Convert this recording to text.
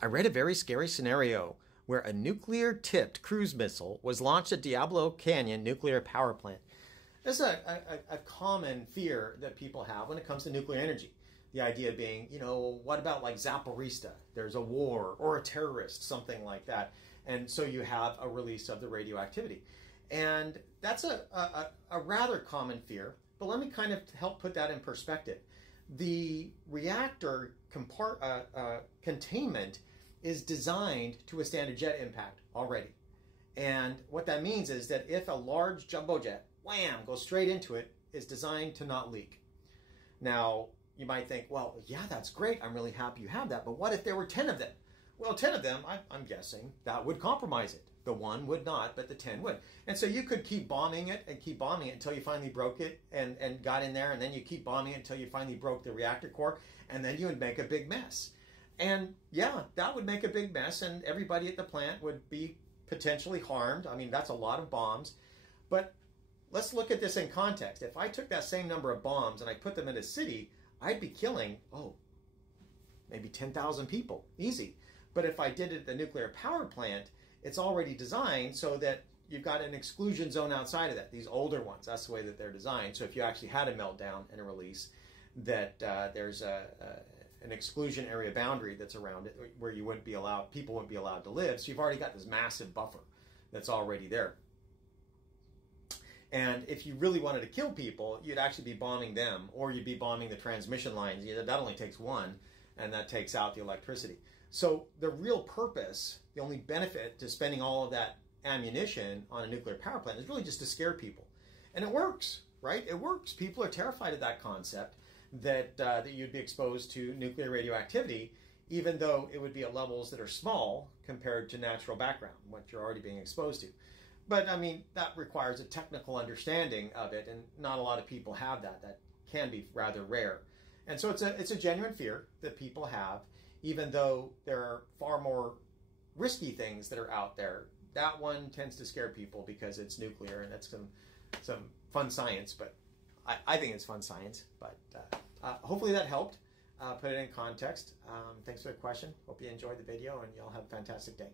I read a very scary scenario where a nuclear-tipped cruise missile was launched at Diablo Canyon nuclear power plant. This is a common fear that people have when it comes to nuclear energy. The idea being, what about like Zaporizhzhia? There's a war or a terrorist, something like that. And so you have a release of the radioactivity. And that's a rather common fear, but let me kind of help put that in perspective. The reactor containment is designed to withstand a jet impact already. And what that means is that if a large jumbo jet, wham, goes straight into it, it's designed to not leak. Now, you might think, well, yeah, that's great. I'm really happy you have that. But what if there were 10 of them? Well, 10 of them, I'm guessing, that would compromise it. The one would not, but the 10 would. And so you could keep bombing it and keep bombing it until you finally broke it and got in there. And then you keep bombing it until you finally broke the reactor core. And then you would make a big mess. And yeah, that would make a big mess. And everybody at the plant would be potentially harmed. I mean, that's a lot of bombs. But let's look at this in context. If I took that same number of bombs and I put them in a city, I'd be killing, maybe 10,000 people. Easy. But if I did it at the nuclear power plant, it's already designed so that you've got an exclusion zone outside of that. These older ones, that's the way that they're designed. So if you actually had a meltdown and a release, that there's an exclusion area boundary that's around it where you wouldn't be allowed, people wouldn't be allowed to live. So you've already got this massive buffer that's already there. And if you really wanted to kill people, you'd actually be bombing them, or you'd be bombing the transmission lines. That only takes one, and that takes out the electricity. So the real purpose, the only benefit to spending all of that ammunition on a nuclear power plant is really just to scare people. And it works, right? It works. People are terrified of that concept that you'd be exposed to nuclear radioactivity, even though it would be at levels that are small compared to natural background, what you're already being exposed to. But I mean, that requires a technical understanding of it, and not a lot of people have that. That can be rather rare. And so it's a genuine fear that people have, even though there are far more risky things that are out there. That one tends to scare people because it's nuclear, and that's some fun science, but I think it's fun science. But hopefully that helped put it in context. Thanks for the question. Hope you enjoyed the video, and y'all have a fantastic day.